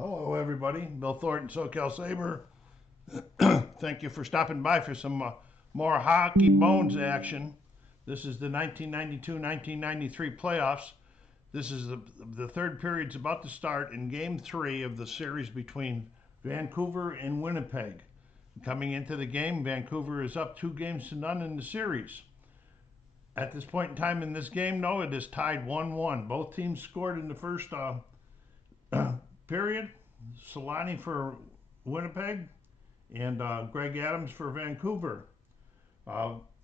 Hello, everybody. Bill Thornton, SoCal Sabre. Thank you for stopping by for some more Hockey Bones action. This is the 1992-1993 playoffs. This is the third period's about to start in Game 3 of the series between Vancouver and Winnipeg. Coming into the game, Vancouver is up 2-0 in the series. At this point in time in this game, though, it is tied 1-1. Both teams scored in the first period. Solani for Winnipeg and Greg Adams for Vancouver.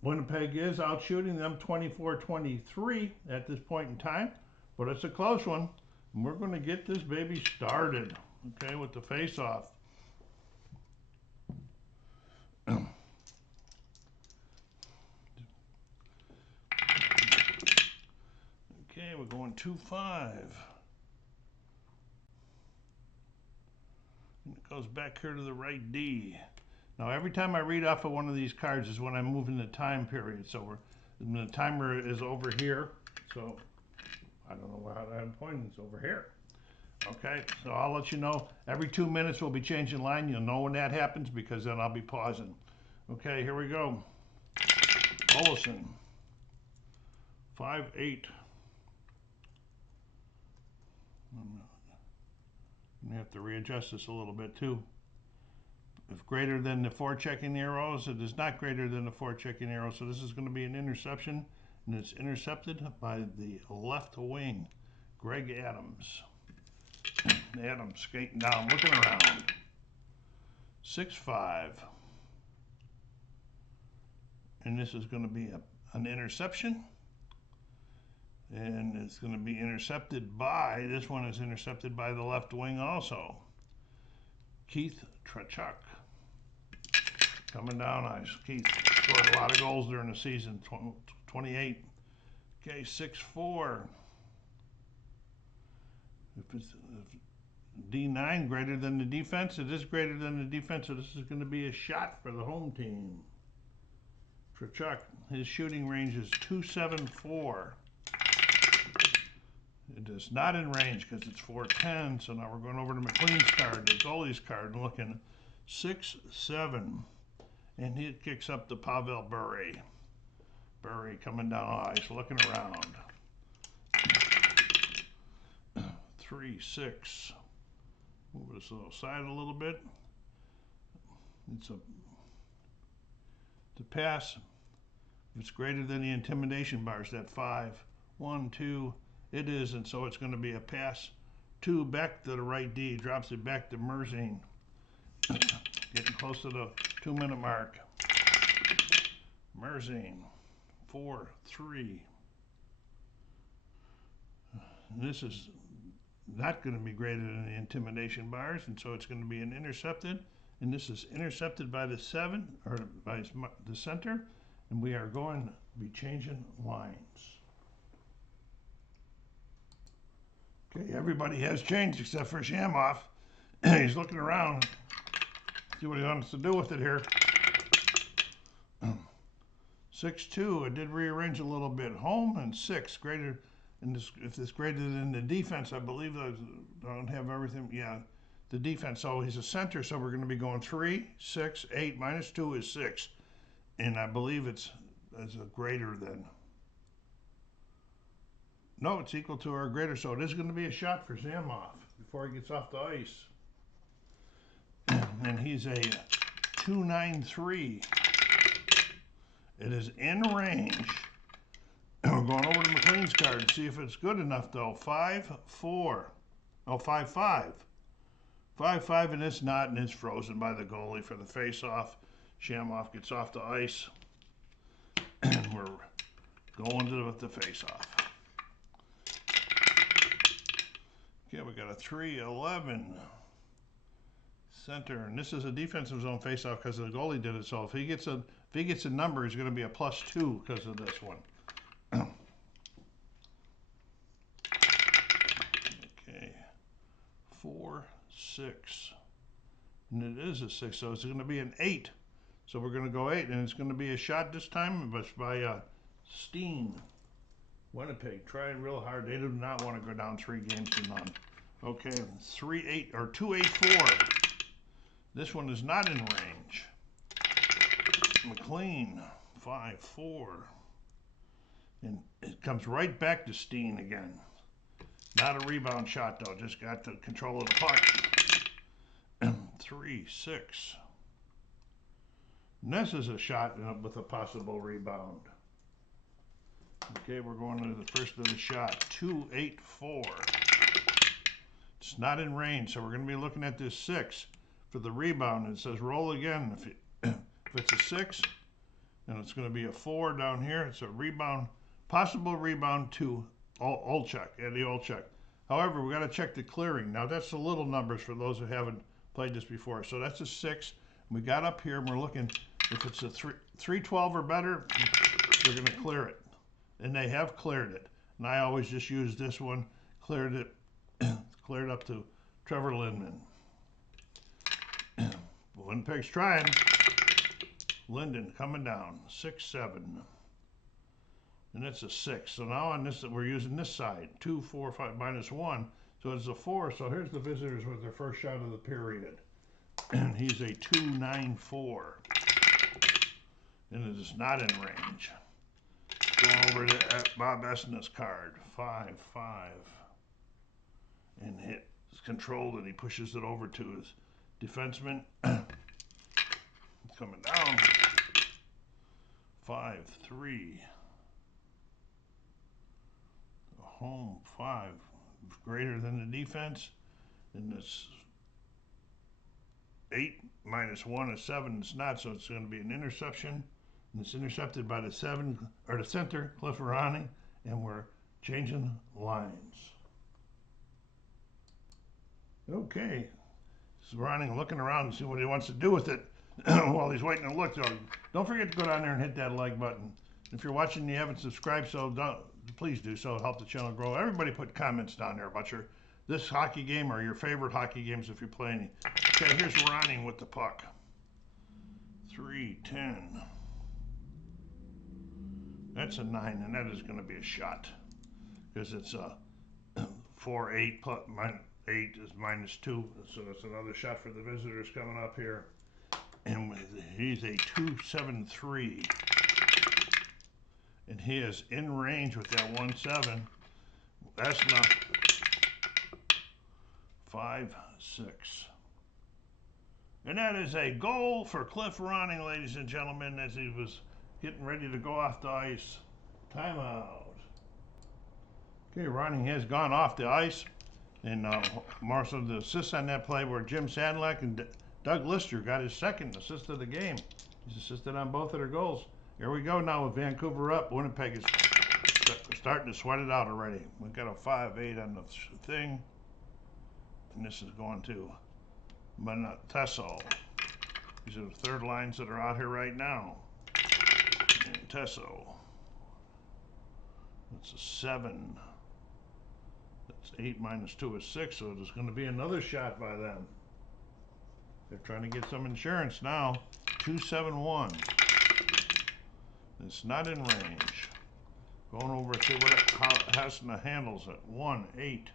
Winnipeg is out shooting them 24-23 at this point in time, but it's a close one. And we're going to get this baby started, okay, with the face-off. Okay, we're going 2-5. And it goes back here to the right D. Now every time I read off of one of these cards is when I'm moving the time period. So the timer is over here. So I don't know how I'm pointing. It's over here. Okay, so I'll let you know. Every 2 minutes we'll be changing line. You'll know when that happens because then I'll be pausing. Okay, here we go. Olsen. 5-8. We have to readjust this a little bit too. If greater than the forechecking arrows, it is not greater than the forechecking arrow. So this is going to be an interception, and it's intercepted by the left wing, Greg Adams. Adams skating down, looking around. 6-5. And this is going to be an interception. And it's going to be intercepted by, this one is intercepted by the left wing also. Keith Trachuk. Coming down ice. Keith scored a lot of goals during the season, 28. Okay, 6-4. If it's D9 greater than the defense, it is greater than the defense, so this is going to be a shot for the home team. Trachuk, his shooting range is 274. It is not in range because it's 410, so now we're going over to McLean's card, the goalie's card, and looking 6-7. And he kicks up to Pavel Bure. Bure coming down ice, looking around. 3-6. Move this little side a little bit. It's to pass. If it's greater than the intimidation bars, that 5, 1, 2. It is, and so it's going to be a pass to back to the right D. Drops it back to Merzine. Getting close to the 2-minute mark. Merzine, 4-3. This is not going to be greater than the intimidation bars, and so it's going to be an intercepted. And this is intercepted by the 7, or by the center, and we are going to be changing lines. Okay, everybody has changed except for Shamoff. He's looking around, see what he wants to do with it here. 6-2, it did rearrange a little bit. Home and 6, greater, and this, if it's greater than the defense, I believe I don't have everything, yeah, the defense. So he's a center, so we're going to be going 3, 6, 8, minus 2 is 6. And I believe it's as a greater than. No, it's equal to or greater, so it is going to be a shot for Zamoff before he gets off the ice. And he's a 2-9-3. It is in range. We're going over to McLean's card to see if it's good enough, though. 5-4. Oh, 5-5. 5-5, and it's not, and it's frozen by the goalie for the face-off. Shamoff gets off the ice. And we're going to the face-off. Okay, we got a 3-11 center, and this is a defensive zone faceoff because the goalie did it. So if he gets a number, he's going to be a +2 because of this one. Okay, 4, 6, and it is a 6, so it's going to be an 8. So we're going to go 8, and it's going to be a shot this time, but by Steen. Winnipeg trying real hard. They do not want to go down 3-0. Okay, 3-8 or 2-8-4. This one is not in range. McLean, 5-4. And it comes right back to Steen again. Not a rebound shot though, just got the control of the puck. 3-6. And this is a shot with a possible rebound. Okay, we're going to the first of the shot. 2-8-4. It's not in range, so we're going to be looking at this 6 for the rebound. It says roll again. If it's a 6, then it's going to be a 4 down here. It's a rebound, possible rebound to Olchuk, Eddie Olchuk. However, we got to check the clearing. Now that's the little numbers for those who haven't played this before. So that's a 6. We got up here and we're looking, if it's a 312 or better, they're going to clear it. And they have cleared it. And I always just use this one, cleared it, cleared up to Trevor Lindman. Winnipeg's trying. Linden coming down, 6-7. And it's a 6. So now on this, we're using this side, 2, 4, 5, -1. So it's a 4. So here's the visitors with their first shot of the period. And he's a 2-9-4. And it is not in range. Going over to Bob Esna's card, 5-5. And it's controlled, and he pushes it over to his defenseman. Coming down, 5-3. Home 5, greater than the defense. And this 8 -1 is 7. It's not, so it's going to be an interception. And it's intercepted by the 7 or the center, Cliff Ronning, and we're changing lines. Okay, so Ronning looking around and see what he wants to do with it while he's waiting to look. So don't forget to go down there and hit that like button. If you're watching and you haven't subscribed, please do so. Help the channel grow. Everybody put comments down there about this hockey game or your favorite hockey games if you play any. Okay, here's Ronning with the puck. 3-10. That's a 9, and that is going to be a shot because it's a 4-8 plus 8 is -2, so that's another shot for the visitors coming up here. And he's a 2-7-3, and he is in range with that 1-7. That's not 5-6. And that is a goal for Cliff Ronning, ladies and gentlemen, as he was getting ready to go off the ice. Timeout. Okay, Ronning has gone off the ice, and most of the assists on that play were Jim Sadlak and Doug Lister got his second assist of the game. He's assisted on both of their goals. Here we go now with Vancouver up. Winnipeg is starting to sweat it out already. We've got a 5-8 on the thing, and this is going to Tesso. These are the third lines that are out here right now. And Tesso. That's a 7. That's 8 -2 is 6, so there's going to be another shot by them. They're trying to get some insurance now. 2-7-1. It's not in range. Going over to see how Hasna handles it. 1-8.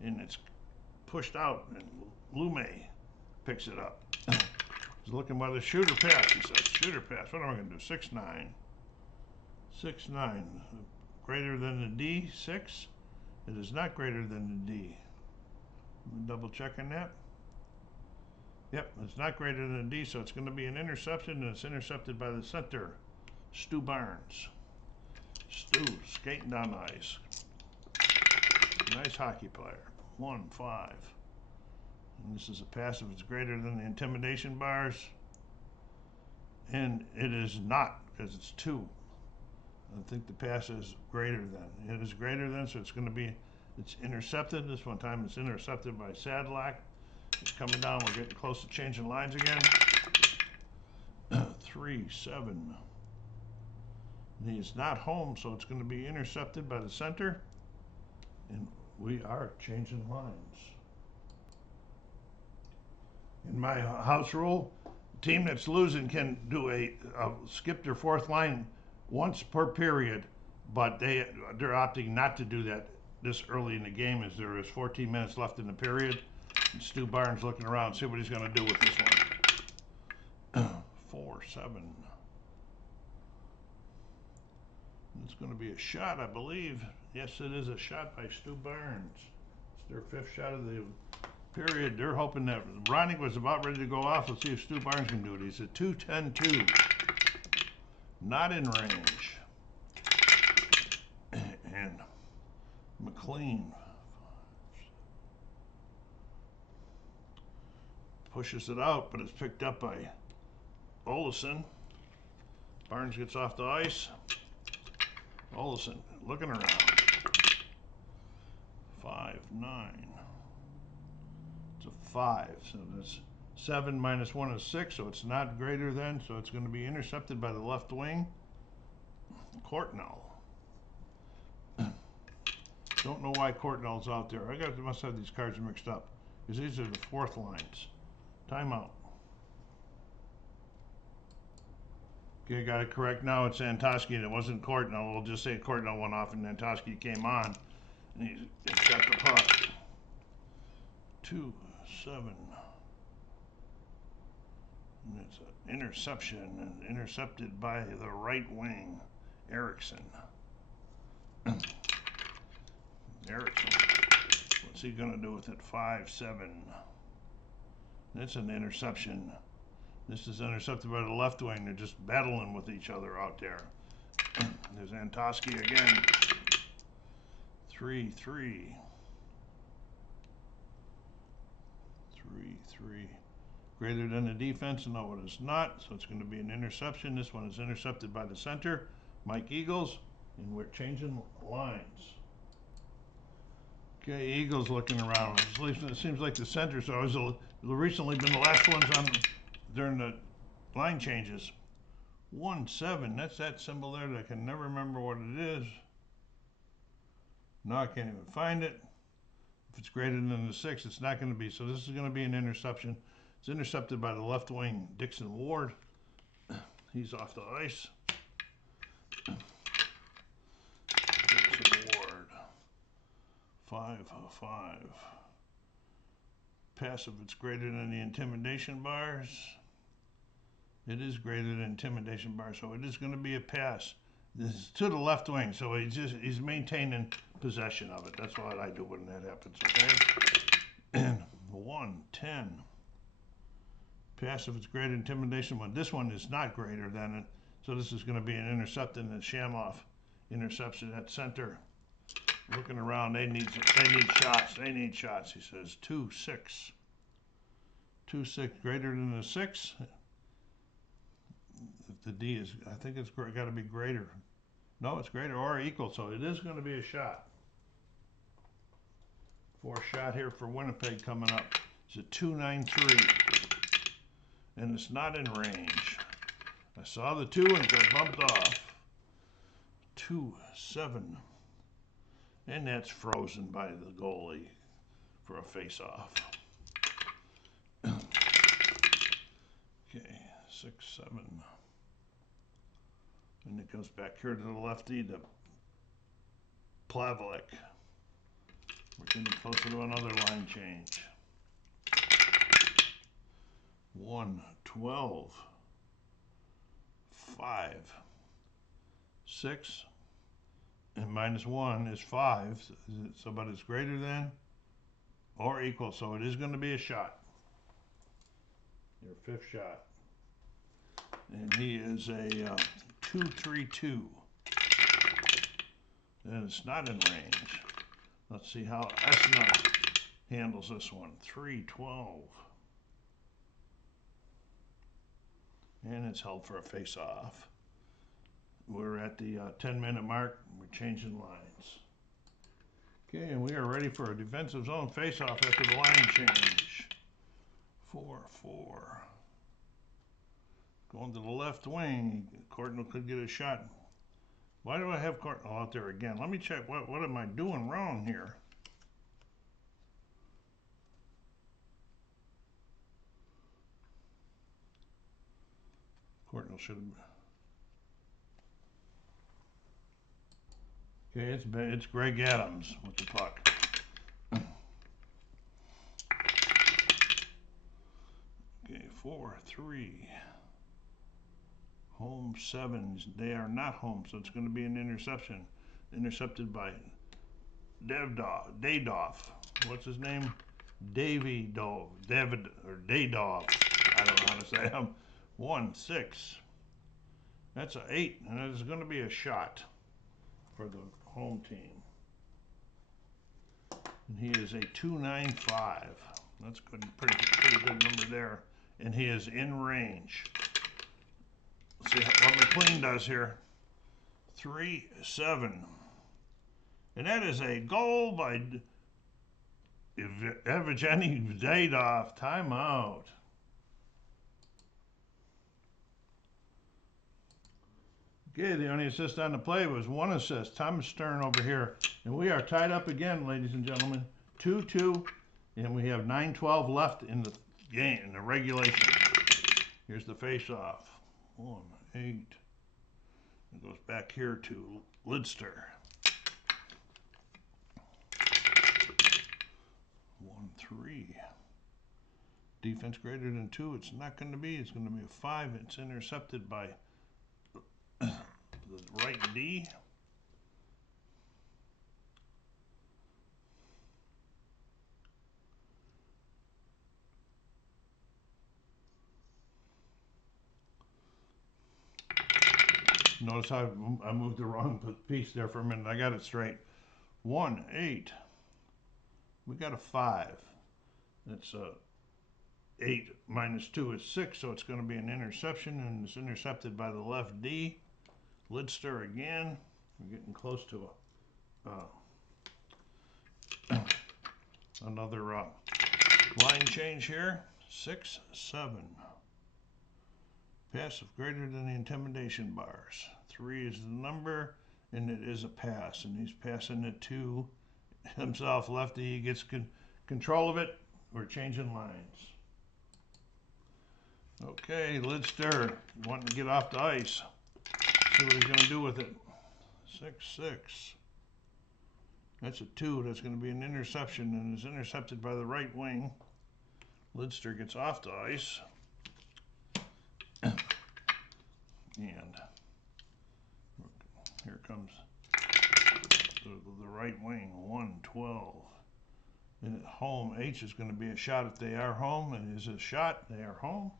And it's pushed out, and Lume picks it up. He's looking by the shooter pass. He says, shooter pass. What am I going to do? 6-9. 6-9. Greater than the D? 6? It is not greater than the D. Double checking that. Yep, it's not greater than a D, so it's going to be an interception, and it's intercepted by the center, Stu Barnes. Stu skating down the ice. Nice hockey player. 1-5. And this is a pass if it's greater than the intimidation bars. And it is not, because it's 2. I think the pass is greater than. It is greater than, so it's going to be, it's intercepted. This one time it's intercepted by Sadlak. It's coming down. We're getting close to changing lines again. 3-7. And he's not home, so it's going to be intercepted by the center. And we are changing lines. In my house rule, the team that's losing can do skip their fourth line once per period, but they're opting not to do that this early in the game as there is 14 minutes left in the period. And Stu Barnes looking around, see what he's going to do with this one. 4-7. It's going to be a shot, I believe. Yes, it is a shot by Stu Barnes. It's their 5th shot of the period. They're hoping that Ronnie was about ready to go off. Let's see if Stu Barnes can do it. He's at 2-10-2. Not in range. And McLean pushes it out, but it's picked up by Olesen. Barnes gets off the ice. Olesen looking around. 5-9. It's a 5, so that's 7 minus 1 is 6, so it's not greater than, so it's going to be intercepted by the left wing. Courtnall. Don't know why Courtnall's out there. Must have these cards mixed up, because these are the 4th lines. Timeout. Okay, got it correct now. It's Antoski, and it wasn't Courtnall. We'll just say Courtnall went off and Antoski came on, and he's got the puck. 2-7. And it's an interception, and intercepted by the right wing, Erickson. Erickson. What's he going to do with it? 5-7. That's an interception. This is intercepted by the left wing. They're just battling with each other out there. There's Antoski again. 3-3. 3-3. Greater than the defense? No, it is not. So it's going to be an interception. This one is intercepted by the center, Mike Eagles, and we're changing lines. Okay, Eagles looking around. It seems like the center's always recently been the last ones on during the line changes. 1-7. That's that symbol there that I can never remember what it is. No, I can't even find it. If it's greater than the 6, it's not going to be. So this is going to be an interception. It's intercepted by the left wing, Dixon Ward. He's off the ice. Dixon Ward. 5-5. Pass if it's greater than the intimidation bars. It is greater than intimidation bars, so it is going to be a pass. This is to the left wing, so he's maintaining possession of it. That's what I do when that happens, okay? And 1-10. Pass if it's greater than intimidation one. This one is not greater than it, so this is going to be an intercept, and Shamoff intercepts it at center. Looking around, they need shots. They need shots. He says 2-6. 2-6 greater than the 6. If the D is, I think it's got to be greater. No, it's greater or equal, so it is going to be a shot. 4 shot here for Winnipeg coming up. It's a 2-9-3, and it's not in range. I saw the 2 and it got bumped off. 2-7. And that's frozen by the goalie for a face-off. Okay, 6-7. And it goes back here to the lefty to Plavlik. We're getting closer to another line change. 1-12. 5. 6. And -1 is 5, so but it's greater than or equal, so it is going to be a shot. Your 5th shot. And he is a 2-3-2. And it's not in range. Let's see how Esna handles this one. 3-12. And it's held for a face-off. We're at the 10-minute mark. We're changing lines. Okay, and we are ready for a defensive zone face-off after the line change. 4-4. Going to the left wing. Courtnall could get a shot. Why do I have Courtnall out there again? Let me check. What am I doing wrong here? Courtnall should have... Okay, it's Greg Adams with the puck. Okay, 4-3. Home sevens. They are not home, so it's going to be an interception. Intercepted by Dadoff. What's his name? David or Dadoff. I don't know how to say him. 1-6. That's an 8, and that is going to be a shot for the home team. And he is a 295. That's good, pretty good number there. And he is in range. Let's see what McLean does here. 3-7. And that is a goal by Evgeny Dadoff. Timeout. Okay, the only assist on the play was 1 assist. Thomas Stern over here. And we are tied up again, ladies and gentlemen. 2-2. And we have 9:12 left in the game, in the regulation. Here's the face-off. 1-8. It goes back here to Lidster. 1-3. Defense greater than 2. It's not going to be. It's going to be a 5. It's intercepted by the right D. Notice how I moved the wrong piece there for a minute. I got it straight. 1-8. We got a 5. That's 8 minus 2 is 6, so it's going to be an interception, and it's intercepted by the left D. Lidster again. We're getting close to another line change here. 6-7. Pass of greater than the intimidation bars. 3 is the number, and it is a pass, and he's passing it to himself. Lefty, he gets control of it. We're changing lines. Okay, Lidster wanting to get off the ice. See what he's going to do with it. 6-6. That's a 2. That's going to be an interception, and is intercepted by the right wing. Lidster gets off the ice. And here comes the right wing. 1-12. And at home, H is going to be a shot if they are home. And is a shot. They are home.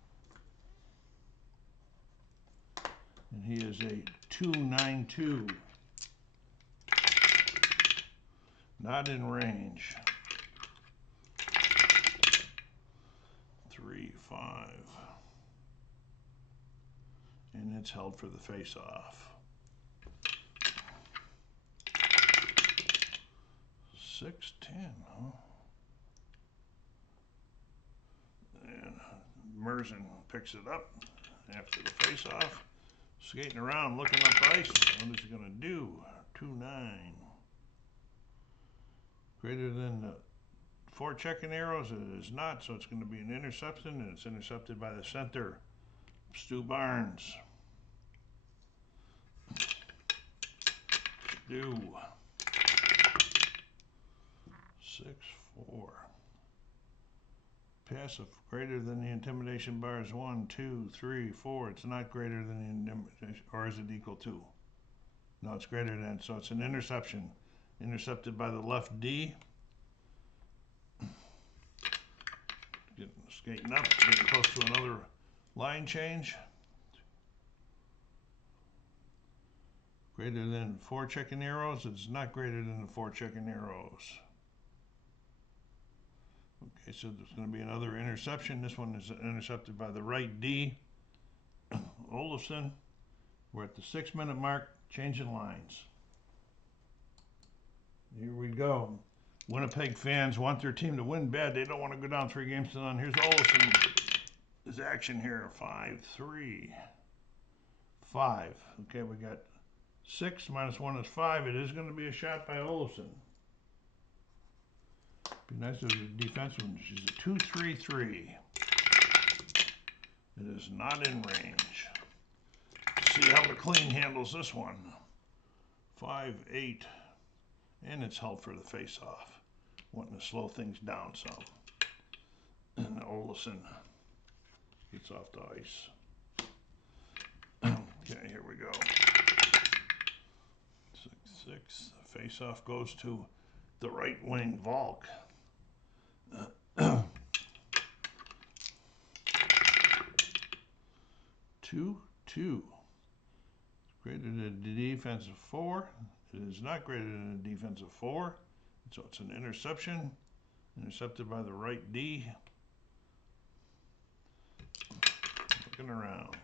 And he is a 2-9-2. Not in range. 3-5. And it's held for the face-off. 6-10, huh? And Merzen picks it up after the face-off. Skating around, looking up ice. What is he going to do? 2-9. Greater than the 4 checking arrows. It is not, so it's going to be an interception, and it's intercepted by the center, Stu Barnes. Stu. 6-4. Pass of greater than the intimidation bars. 1, 2, 3, 4. It's not greater than the intimidation, or is it equal to? No, it's greater than, so it's an interception. Intercepted by the left D. Skating up, getting close to another line change. Greater than 4 checking arrows. It's not greater than the 4 checking arrows. Okay, so there's going to be another interception. This one is intercepted by the right D. Olafson. We're at the 6-minute mark, changing lines. Here we go. Winnipeg fans want their team to win bad. They don't want to go down 3 games to none. Here's Olafson. His action here. 5-3. 5. Okay, we got 6 minus 1 is 5. It is going to be a shot by Olafson. Be nice if it was a defenseman. She's a 2-3-3. It is not in range. See how McLean handles this one. 5-8. And it's held for the face-off. Wanting to slow things down some. And Olsen gets off the ice. Okay, here we go. 6-6. The face-off goes to the right wing, Volk. 2-2. Greater than the defensive 4. It is not greater than the defensive 4. So it's an interception. Intercepted by the right D. Looking around.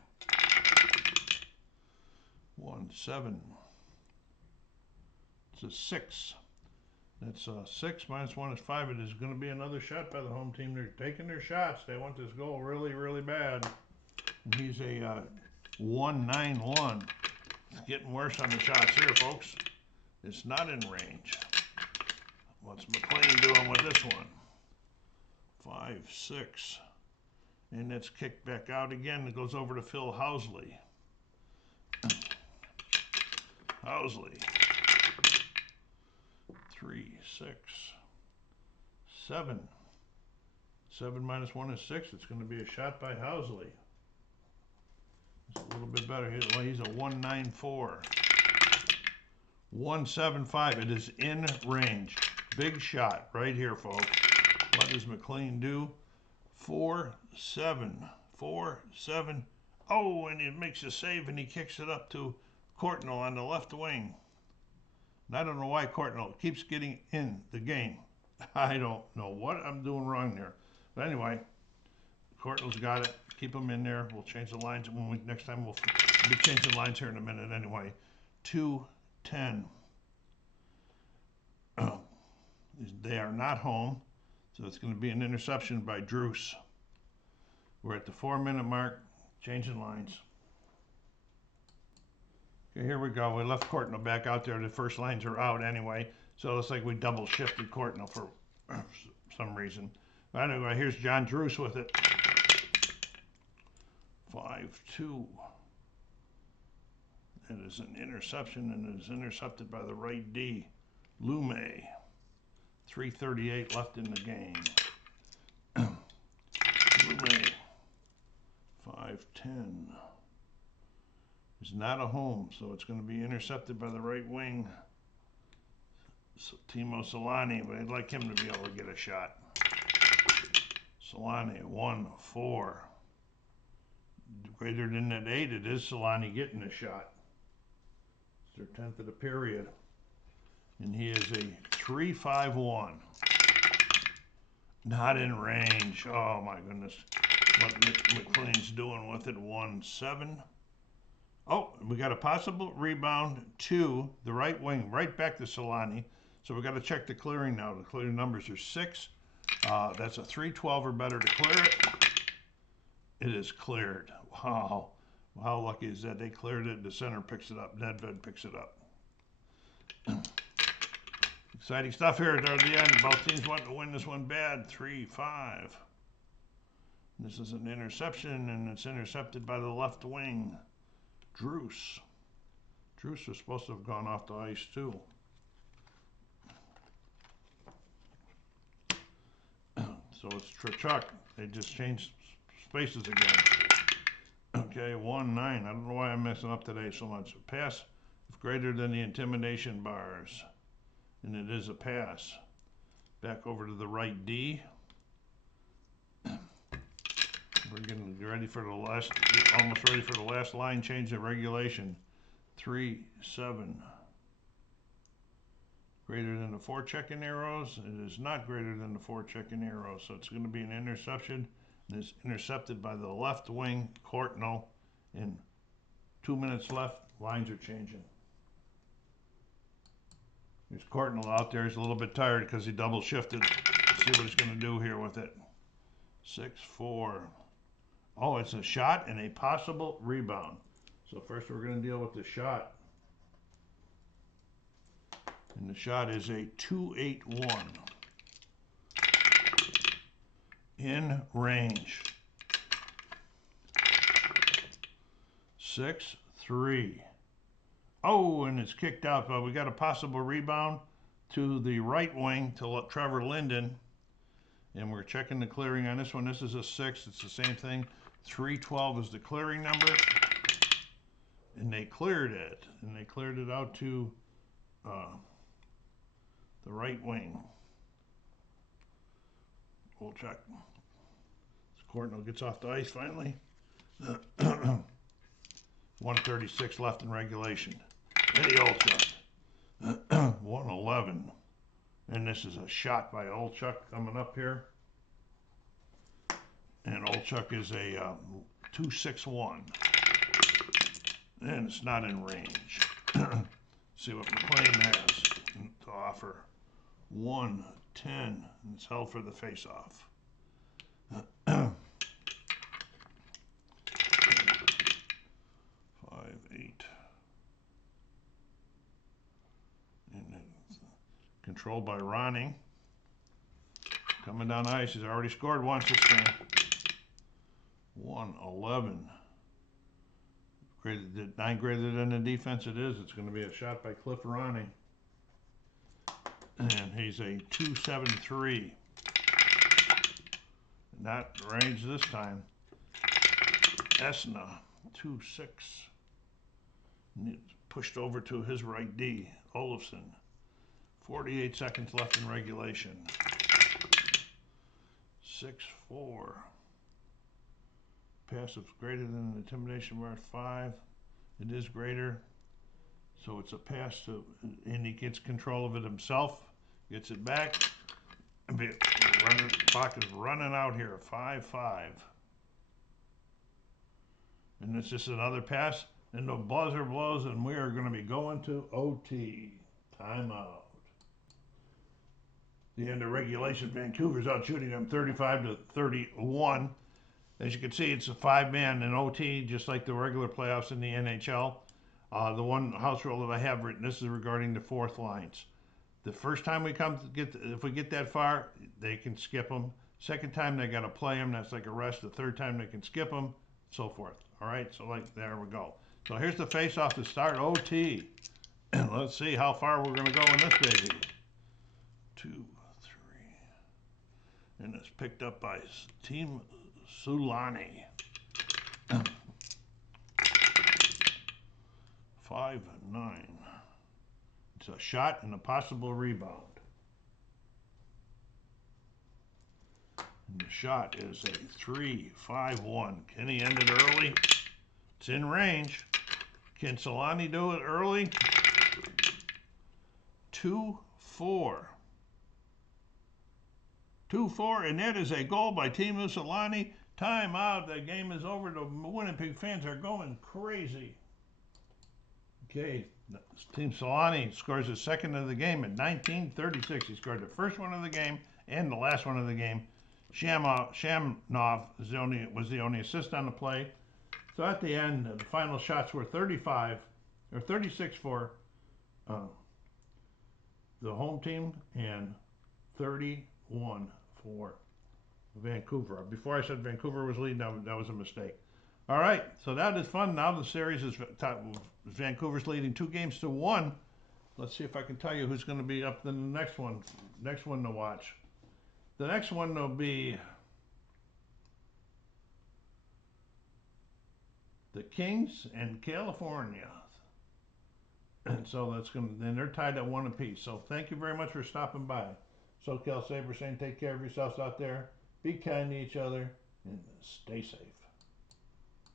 1-7. It's a 6. That's 6 minus 1 is 5. It is going to be another shot by the home team. They're taking their shots. They want this goal really, really bad. And he's a 1-9-1. It's getting worse on the shots here, folks. It's not in range. What's McLean doing with this one? 5-6. And that's kicked back out again. It goes over to Phil Housley. Housley. 3, 6, 7. 7 minus 1 is 6. It's going to be a shot by Housley. It's a little bit better. He's a 1-9-4. 1-7-5. It is in range. Big shot right here, folks. What does McLean do? 4-7. 4-7. Oh, and he makes a save and he kicks it up to Courtnall on the left wing. And I don't know why Courtnall keeps getting in the game. I don't know what I'm doing wrong there. But anyway, Courtnall's got it. Keep him in there. We'll change the lines next time. We'll be changing lines here in a minute anyway. 2-10. They are not home, so it's going to be an interception by Druce. We're at the 4-minute mark, changing lines. Okay, here we go. We left Courtnall back out there. The first lines are out anyway, so it looks like we double shifted Courtnall for some reason. But anyway, here's John Druce with it. 5-2. It is an interception, and it is intercepted by the right D, Lume. 3:38 left in the game. Lume. 5-10. Is not a home, so it's going to be intercepted by the right wing, Timo Solani, but I'd like him to be able to get a shot. Solani, 1-4. Greater than that 8, it is Solani getting a shot. It's their 10th of the period. And he is a 3-5-1. Not in range. Oh my goodness. What McLean's doing with it. 1-7. Oh, we got a possible rebound to the right wing, right back to Solani. So we got to check the clearing now. The clearing numbers are 6. That's a 3-12 or better to clear it. It is cleared. Wow. How lucky is that? They cleared it. The center picks it up. Nedved picks it up. Exciting stuff here at the end. Both teams want to win this one bad. 3-5. This is an interception, and it's intercepted by the left wing. Druce. Druce was supposed to have gone off the ice too. So it's Trachuk. They just changed spaces again. Okay, 1-9. I don't know why I'm messing up today so much. Pass if greater than the intimidation bars. And it is a pass. Back over to the right D. We're getting ready for the last, almost ready for the last line change of regulation. 3-7. Greater than the 4 checking arrows. It is not greater than the 4 checking arrows. So it's going to be an interception. And it's intercepted by the left wing, Courtnall. And 2 minutes left. Lines are changing. There's Courtnall out there. He's a little bit tired because he double shifted. Let's see what he's going to do here with it. 6-4. Oh, it's a shot and a possible rebound. So first we're going to deal with the shot. And the shot is a 2-8-1. In range. 6-3. Oh, and it's kicked out, but we got a possible rebound to the right wing to Trevor Linden. And we're checking the clearing on this one. This is a 6. It's the same thing. 312 is the clearing number. And they cleared it. And they cleared it out to the right wing. We'll check. Courtnall gets off the ice finally. 136 left in regulation. Eddie Olchuk. 111. And this is a shot by Olchuk coming up here. And Olchuk is a 261. And it's not in range. See what McLean has to offer. 110. And it's held for the face-off. 5-8. And controlled by Ronnie. Coming down ice. He's already scored once this game. 111. 9 greater than the defense it is. It's going to be a shot by Cliff Ronnie. And he's a 273. Not range this time. Esna, 2-6. Pushed over to his right D. Olofsson. 48 seconds left in regulation. 6-4. Pass is greater than the intimidation mark 5. It is greater. So it's a pass to, and he gets control of it himself. Gets it back. Clock is running out here. 5-5. And it's just another pass. And the buzzer blows, and we are going to be going to OT. Timeout. The end of regulation. Vancouver's out shooting them 35-31. As you can see, it's a 5-man in OT, just like the regular playoffs in the NHL. The one house rule that I have written, this is regarding the fourth lines. The first time we come to if we get that far, they can skip them. Second time they got to play them. That's like a rest. The third time they can skip them, so forth. All right, so like there we go. So here's the face-off to start OT. And let's see how far we're going to go in this baby. 2, 3. And it's picked up by Team Sulani. 5-9. It's a shot and a possible rebound. And the shot is a 3-5-1. Can he end it early? It's in range. Can Solani do it early? 2-4. 2-4, and that is a goal by Team Solani. Timeout. The game is over. The Winnipeg fans are going crazy. Okay, Team Solani scores the second of the game at 19:36. He scored the first one of the game and the last one of the game. Shamnov was the only assist on the play. So at the end, the final shots were 36 for the home team and 31 for Vancouver. Before I said Vancouver was leading, that was a mistake. All right, so that is fun. Now the series is Vancouver's leading 2-1. Let's see if I can tell you who's going to be up in the next one. Next one to watch. The next one will be the Kings and California. And so that's going to, then they're tied at 1 apiece. So thank you very much for stopping by. SoCal Sabre saying take care of yourselves out there. Be kind to each other and stay safe.